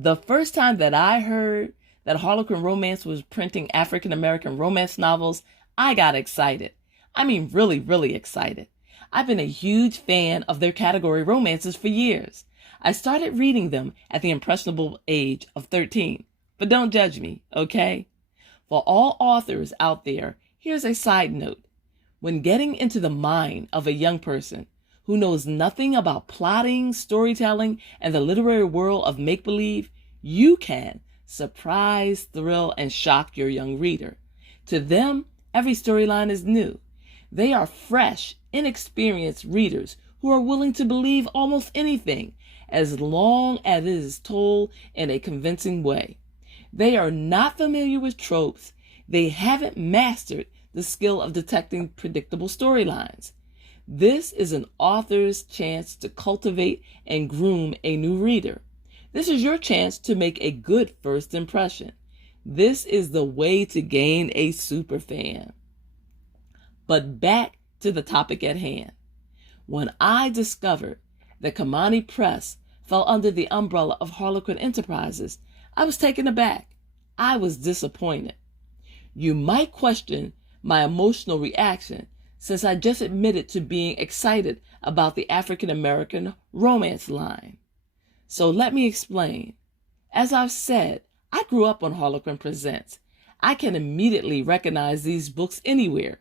The first time that I heard that Harlequin Romance was printing African American romance novels, I got excited. I mean, really, really excited. I've been a huge fan of their category romances for years. I started reading them at the impressionable age of 13. But don't judge me, okay? For all authors out there, here's a side note. When getting into the mind of a young person who knows nothing about plotting, storytelling, and the literary world of make-believe, you can surprise, thrill, and shock your young reader. To them, every storyline is new. They are fresh, inexperienced readers who are willing to believe almost anything as long as it is told in a convincing way. They are not familiar with tropes. They haven't mastered the skill of detecting predictable storylines. This is an author's chance to cultivate and groom a new reader. This is your chance to make a good first impression. This is the way to gain a superfan. But back to the topic at hand. When I discovered that Kimani Press fell under the umbrella of Harlequin Enterprises, I was taken aback. I was disappointed. You might question my emotional reaction since I just admitted to being excited about the African American romance line. So let me explain. As I've said, I grew up on Harlequin Presents. I can immediately recognize these books anywhere.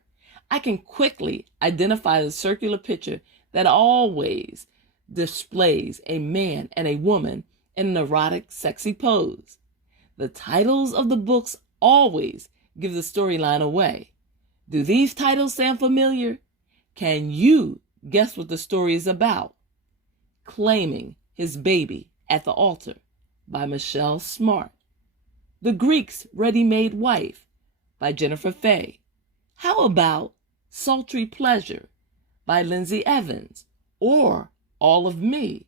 I can quickly identify the circular picture that always displays a man and a woman in an erotic, sexy pose. The titles of the books always give the storyline away. Do these titles sound familiar? Can you guess what the story is about? Claiming His Baby at the Altar by Michelle Smart. The Greek's Ready-Made Wife by Jennifer Fay. How about Sultry Pleasure by Lindsay Evans, or All of Me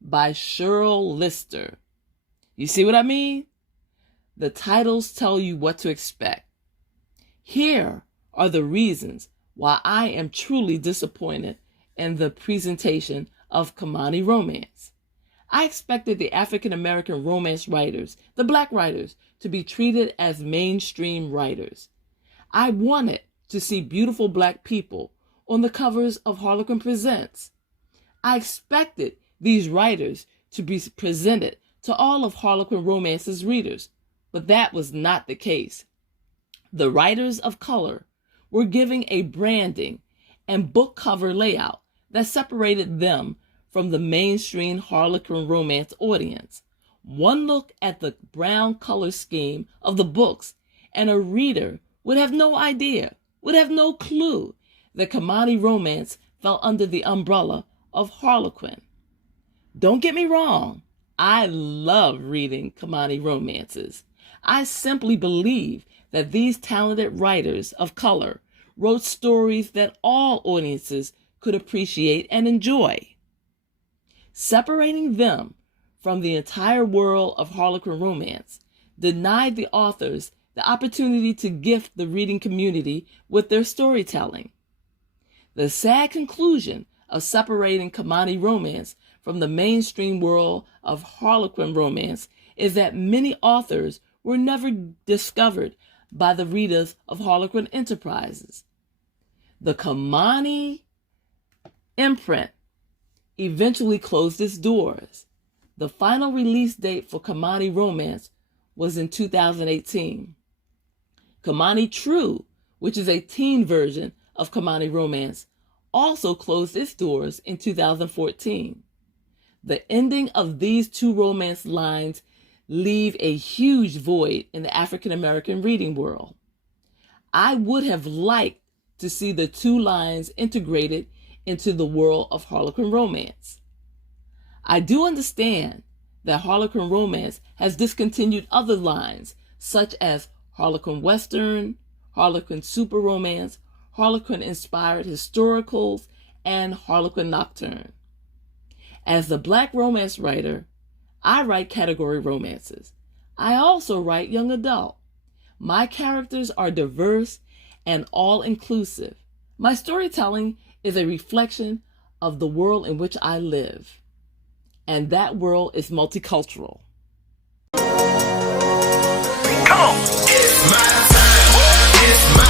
by Cheryl Lister? You see what I mean? The titles tell you what to expect. Here are the reasons why I am truly disappointed in the presentation of Kimani Romance. I expected the African American romance writers, the black writers, to be treated as mainstream writers. I wanted to see beautiful black people on the covers of Harlequin Presents. I expected these writers to be presented to all of Harlequin Romance's readers, but that was not the case. The writers of color were giving a branding and book cover layout that separated them from the mainstream Harlequin Romance audience. One look at the brown color scheme of the books and a reader would have no idea, would have no clue that Kimani Romance fell under the umbrella of Harlequin. Don't get me wrong, I love reading Kimani Romances. I simply believe that these talented writers of color wrote stories that all audiences could appreciate and enjoy. Separating them from the entire world of Harlequin Romance denied the authors the opportunity to gift the reading community with their storytelling. The sad conclusion of separating Kimani Romance from the mainstream world of Harlequin Romance is that many authors were never discovered by the readers of Harlequin Enterprises. The Kimani imprint eventually closed its doors. The final release date for Kimani Romance was in 2018. Kimani True, which is a teen version of Kimani Romance, also closed its doors in 2014. The ending of these two romance lines leave a huge void in the African American reading world. I would have liked to see the two lines integrated into the world of Harlequin Romance. I do understand that Harlequin Romance has discontinued other lines such as Harlequin Western, Harlequin Super Romance, Harlequin-inspired historicals, and Harlequin Nocturne. As the black romance writer, I write category romances. I also write young adult. My characters are diverse and all-inclusive. My storytelling is a reflection of the world in which I live, and that world is multicultural. It's my time. It's my